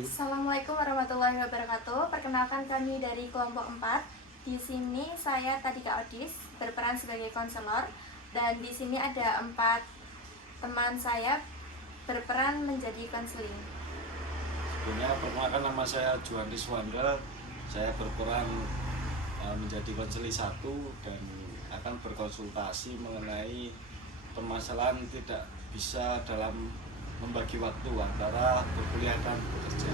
Assalamualaikum warahmatullahi wabarakatuh. Perkenalkan kami dari kelompok 4. Di sini saya Tadika Odis berperan sebagai konselor dan di sini ada 4 teman saya berperan menjadi konseling. Sebelumnya perkenalkan, nama saya Juan Rizwanda. Saya berperan menjadi konseling 1 dan akan berkonsultasi mengenai permasalahan tidak bisa dalam membagi waktu antara berkuliah dan bekerja.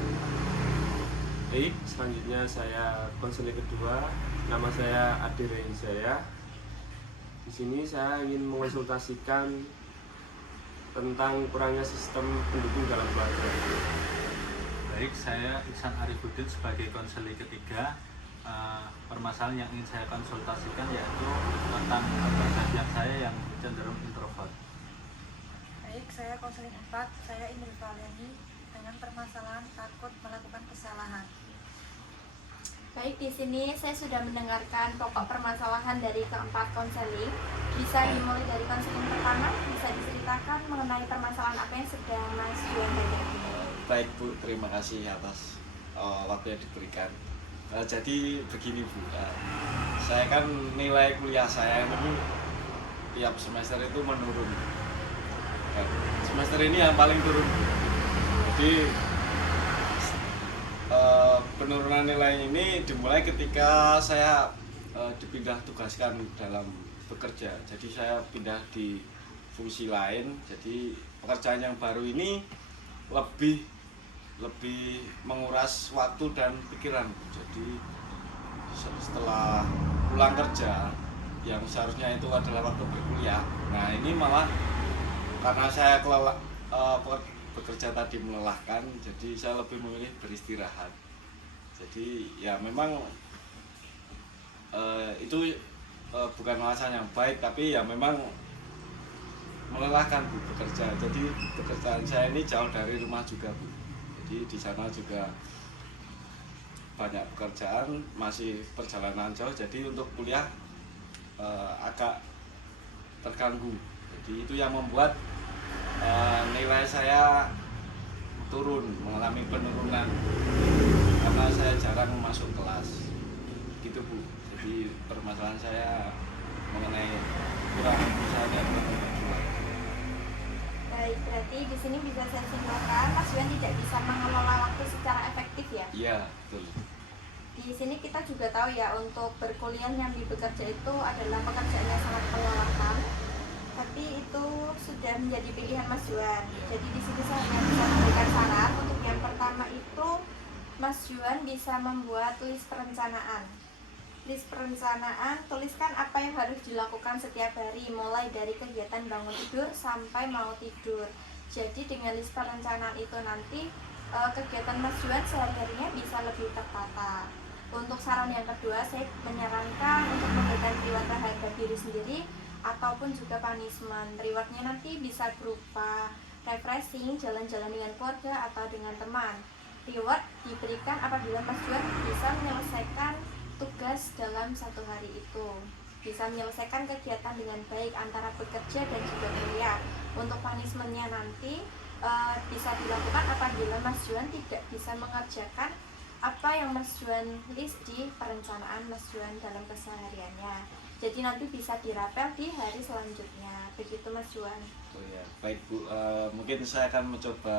Baik, selanjutnya saya konseling kedua. Nama saya Ade Reinjaya. Di sini saya ingin mengonsultasikan tentang kurangnya sistem pendukung dalam pelajaran. Baik, saya Iksan Arifuddin sebagai konseling ketiga. Permasalahan yang ingin saya konsultasikan yaitu tentang kepribadian saya yang cenderung introvert. Baik, saya konseling 4, saya Indri Valiani dengan permasalahan takut melakukan kesalahan. Baik, di sini saya sudah mendengarkan pokok permasalahan dari keempat konseling. Bisa dimulai dari konseling pertama, bisa diceritakan mengenai permasalahan apa yang sedang Mas Juan hadapi. Baik Bu, terima kasih atas waktu yang diberikan. Jadi begini Bu, saya kan nilai kuliah saya ini tiap semester itu menurun. Semester ini yang paling turun. Jadi penurunan nilai ini dimulai ketika saya dipindah tugaskan dalam bekerja. Jadi saya pindah di fungsi lain. Jadi pekerjaan yang baru ini lebih menguras waktu dan pikiran. Jadi setelah pulang kerja yang seharusnya itu adalah waktu berkuliah, nah ini malah karena saya bekerja tadi melelahkan, jadi saya lebih memilih beristirahat. Jadi ya memang itu bukan alasan yang baik, tapi ya memang melelahkan Bu bekerja. Jadi pekerjaan saya ini jauh dari rumah juga Bu. Jadi di sana juga banyak pekerjaan, masih perjalanan jauh. Jadi untuk kuliah agak terganggu. Jadi itu yang membuat nilai saya turun, mengalami penurunan karena saya jarang masuk kelas gitu Bu. Jadi permasalahan saya mengenai kurang bisa dan kurang berjuang. Baik, berarti di sini bisa saya simpulkan Mas Juan tidak bisa mengelola waktu secara efektif ya? Iya, betul. Di sini kita juga tahu ya, untuk berkuliah nyambi bekerja itu adalah pekerjaan yang sangat melelahkan. Tapi itu sudah menjadi pilihan Mas Juan. Jadi di sini saya hanya bisa memberikan saran. Untuk yang pertama itu Mas Juan bisa membuat list perencanaan. List perencanaan, tuliskan apa yang harus dilakukan setiap hari, mulai dari kegiatan bangun tidur sampai mau tidur. Jadi dengan list perencanaan itu nanti kegiatan Mas Juan sehari-harinya bisa lebih tertata. Untuk saran yang kedua, saya menyarankan untuk memberikan reward terhadap diri sendiri ataupun juga punishment. Rewardnya nanti bisa berupa refreshing, jalan-jalan dengan keluarga atau dengan teman. Reward diberikan apabila Mas Juan bisa menyelesaikan tugas dalam satu hari itu, bisa menyelesaikan kegiatan dengan baik antara bekerja dan juga kuliah. Untuk punishmentnya nanti bisa dilakukan apabila Mas Juan tidak bisa mengerjakan apa yang Mas Juan list di perencanaan Mas Juan dalam kesehariannya. Jadi nanti bisa dirapel di hari selanjutnya. Begitu Mas Juan. Oh ya, baik Bu. Mungkin saya akan mencoba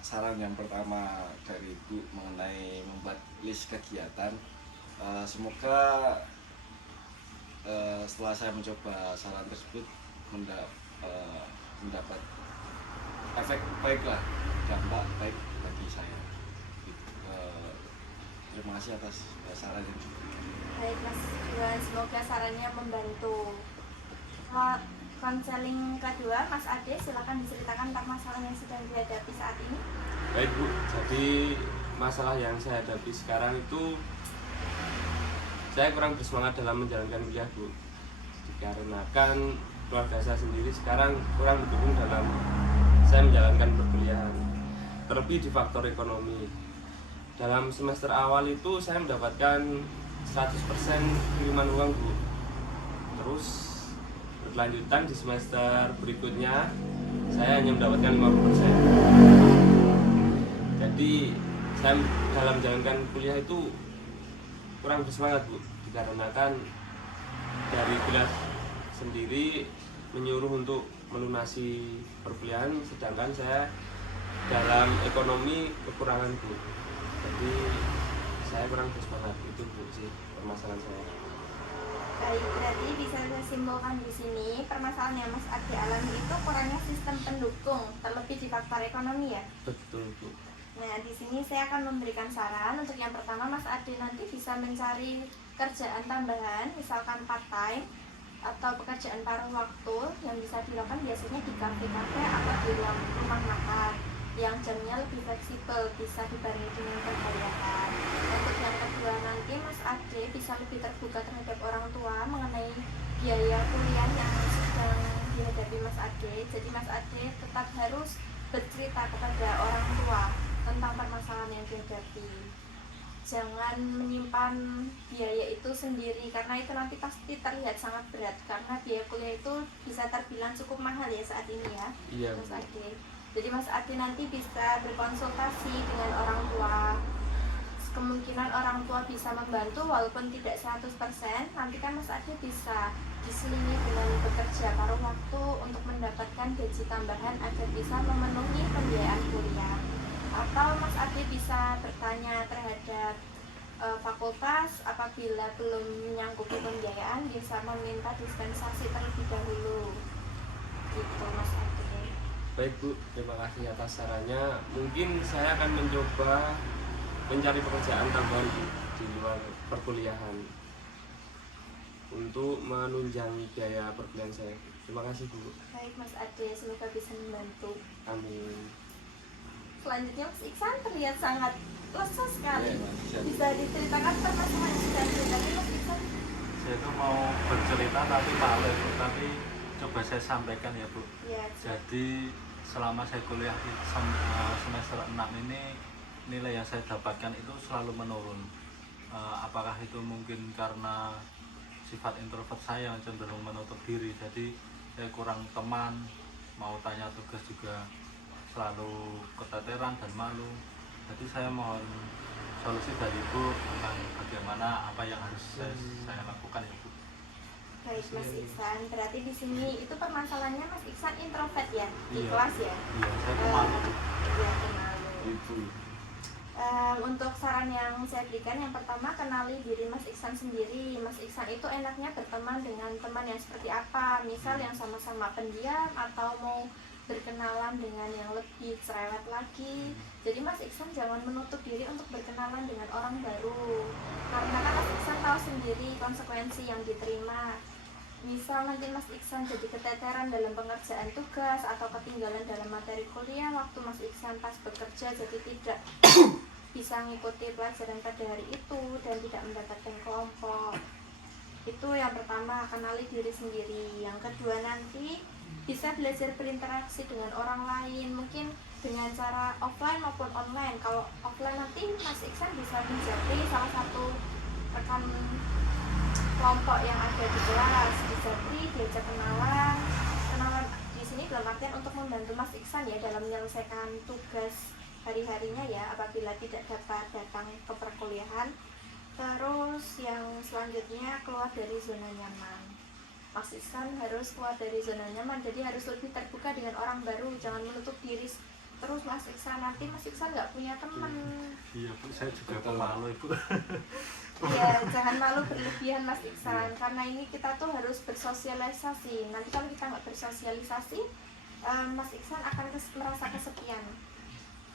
saran yang pertama dari Bu mengenai membuat list kegiatan. Semoga setelah saya mencoba saran tersebut mendapat efek baik lah, dampak baik bagi saya. Terima kasih atas saran yang diberikan. Baik Mas Juan, semoga sarannya membantu. Konseling kedua, Mas Ade, silakan diceritakan tentang masalah yang sedang dihadapi saat ini. Baik Bu, jadi masalah yang saya hadapi sekarang itu saya kurang bersemangat dalam menjalankan kuliah Bu. Dikarenakan keluarga saya sendiri sekarang kurang mendukung dalam saya menjalankan perkuliahan. Terlebih di faktor ekonomi. Dalam semester awal itu saya mendapatkan 100% kiriman uang Bu. Terus berkelanjutan di semester berikutnya saya hanya mendapatkan 50%. Jadi saya dalam menjalankan kuliah itu kurang bersemangat Bu, dikarenakan dari kelas sendiri menyuruh untuk melunasi perkuliahan, sedangkan saya dalam ekonomi kekurangan Bu, jadi saya kurang bersemangat. Itu Bu sih permasalahan saya. Baik, berarti bisa saya simpulkan di sini permasalahan yang Mas Ade alami itu kurangnya sistem pendukung, terlebih di faktor ekonomi ya. Betul Bu. Nah, di sini saya akan memberikan saran. Untuk yang pertama, Mas Ade nanti bisa mencari kerjaan tambahan, misalkan part time atau pekerjaan paruh waktu yang bisa dilakukan biasanya di kafe-kafe atau di rumah makan yang jamnya lebih fleksibel, bisa dibarengi dengan kegiatan. Untuk yang kedua nanti Mas Ade bisa lebih terbuka terhadap orang tua mengenai biaya kuliah yang sedang dihadapi Mas Ade. Jadi Mas Ade tetap harus bercerita kepada orang tua tentang permasalahan yang dihadapi. Jangan menyimpan biaya itu sendiri karena itu nanti pasti terlihat sangat berat, karena biaya kuliah itu bisa terbilang cukup mahal ya saat ini ya. Iya Mas Bu. Ade. Jadi Mas Ade nanti bisa berkonsultasi dengan orang tua. Kemungkinan orang tua bisa membantu walaupun tidak 100%. Nanti kan Mas Ade bisa diselingi dengan bekerja paruh waktu untuk mendapatkan gaji tambahan agar bisa memenuhi pembiayaan kuliah. Atau Mas Ade bisa bertanya terhadap fakultas, apabila belum menyanggupi pembiayaan bisa meminta dispensasi terlebih dahulu. Gitu Mas Ade. Baik Bu, terima kasih atas sarannya. Mungkin saya akan mencoba mencari pekerjaan tambahan di luar perkuliahan untuk menunjang biaya perkuliahan saya. Terima kasih Bu. Baik Mas Ade, semoga bisa membantu. Amin. Selanjutnya Mas Iksan terlihat sangat lesu sekali. Iya, Mas. Bisa diceritakan permasalahan yang sudah dihadapi Mas Iksan? Saya itu mau bercerita tapi malu Bu, tapi coba saya sampaikan ya Bu. Ya, Jadi selama saya kuliah di semester 6 ini, nilai yang saya dapatkan itu selalu menurun. Apakah itu mungkin karena sifat introvert saya yang cenderung menutup diri, jadi saya kurang teman, mau tanya tugas juga selalu keteteran dan malu. Jadi saya mohon solusi dari Ibu tentang bagaimana apa yang harus saya lakukan ya Bu. baik Mas Iksan. Berarti di sini itu permasalahannya Mas Iksan introvert ya di Iya. kelas ya? Iya, saya pemalu Bu. Iya, pemalu. Ibu. Untuk saran yang saya berikan, yang pertama kenali diri Mas Iksan sendiri. Mas Iksan itu enaknya berteman dengan teman yang seperti apa, misal yang sama-sama pendiam atau mau berkenalan dengan yang lebih cerewet lagi. Jadi Mas Iksan jangan menutup diri untuk berkenalan dengan orang baru, karena kan Mas Iksan tahu sendiri konsekuensi yang diterima. Misal nanti Mas Iksan jadi keteteran dalam pengerjaan tugas atau ketinggalan dalam materi kuliah waktu Mas Iksan pas bekerja, jadi tidak bisa mengikuti pelajaran pada hari itu dan tidak mendapatkan kelompok. Itu yang pertama, kenali diri sendiri. Yang kedua nanti bisa belajar berinteraksi dengan orang lain, mungkin dengan cara offline maupun online. Kalau offline nanti Mas Iksan bisa menjadi salah satu rekan kelompok yang ada di kelas, dijadi diajak kenalan di sini dalam artian untuk membantu Mas Iksan ya dalam menyelesaikan tugas hari-harinya ya apabila tidak dapat datang ke perkuliahan. Terus yang selanjutnya keluar dari zona nyaman. Mas Iksan harus keluar dari zona nyaman, jadi harus lebih terbuka dengan orang baru, jangan menutup diri terus Mas Iksan. Nanti Mas Iksan nggak punya teman. Iya Bu, saya juga Betul. pemalu Ibu. Iya, jangan malu berlebihan Mas Iksan, karena ini kita tuh harus bersosialisasi. Nanti kalau kita nggak bersosialisasi, Mas Iksan akan merasa kesepian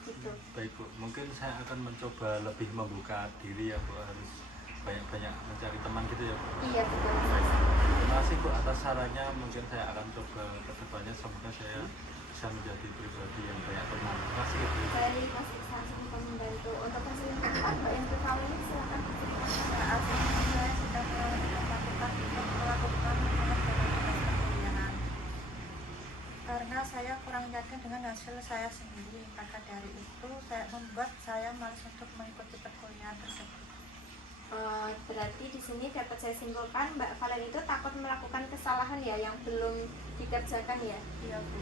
gitu. Baik Bu, mungkin saya akan mencoba lebih membuka diri ya Bu, harus banyak-banyak mencari teman gitu ya Bu. Iya betul Mas. Terima kasih Bu atas sarannya, mungkin saya akan coba ke depannya, semoga saya bisa menjadi pribadi yang banyak teman. Terima kasih ya Bu. Baik Mas Iksan, semoga membantu. Untuk hasil yang kedua, Mbak yang kali ini silakan. Saat ini saya sudah melakukan untuk melakukan pengerjaan perkuliahan karena saya kurang yakin dengan hasil saya sendiri. Maka dari itu membuat saya malas untuk mengikuti perkuliahan tersebut. Berarti di sini dapat saya simpulkan Mbak Valen itu takut melakukan kesalahan ya yang belum dikerjakan ya. Iya Bu.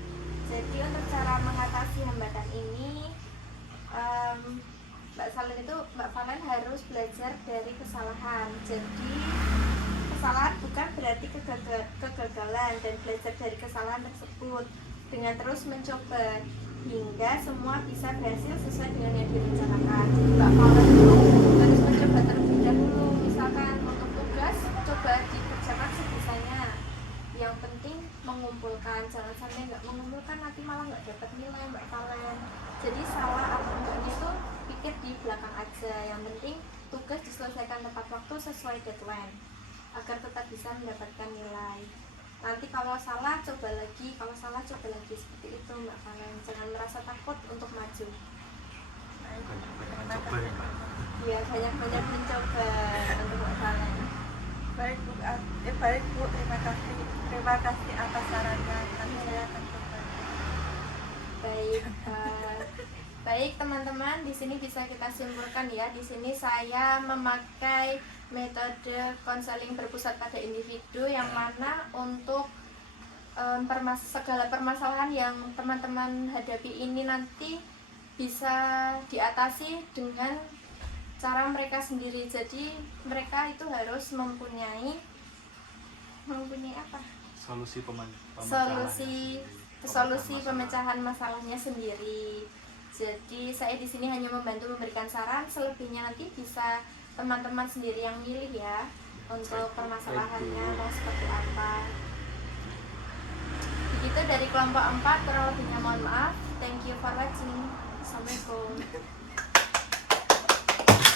Jadi untuk cara mengatasi hambatan ini Mbak Valen harus belajar dari kesalahan. Jadi kesalahan bukan berarti kegagalan, dan belajar dari kesalahan tersebut dengan terus mencoba hingga semua bisa berhasil sesuai dengan yang direncanakan. Jadi Mbak Valen itu harus mencoba terlebih dahulu. Misalkan untuk tugas, coba dikerjakan sebisanya. Yang penting mengumpulkan, jangan sampai nggak mengumpulkan nanti malah nggak dapat nilai Mbak Valen. Jadi salah atau enggaknya itu pikir di belakang aja. Yang penting tugas diselesaikan tepat waktu sesuai deadline agar tetap bisa mendapatkan nilai. Nanti kalau salah coba lagi, kalau salah coba lagi, seperti itu Mbak Valen. Jangan merasa takut untuk maju. Banyak-banyak mencoba ya Mbak. Iya, banyak-banyak mencoba untuk Mbak Valen. Baik Bu, terima kasih atas sarannya. Nanti saya akan coba. Baik teman-teman, di sini bisa kita simpulkan ya. Di sini saya memakai metode konseling berpusat pada individu, yang mana untuk segala permasalahan yang teman-teman hadapi ini nanti bisa diatasi dengan cara mereka sendiri. Jadi mereka itu harus mempunyai apa? Solusi pemecahan masalahnya sendiri. Jadi saya di sini hanya membantu memberikan saran, selebihnya nanti bisa teman-teman sendiri yang milih ya untuk permasalahannya mau seperti apa. Begitu dari kelompok 4, kurang lebihnya mohon maaf. Thank you for watching. Assalamualaikum.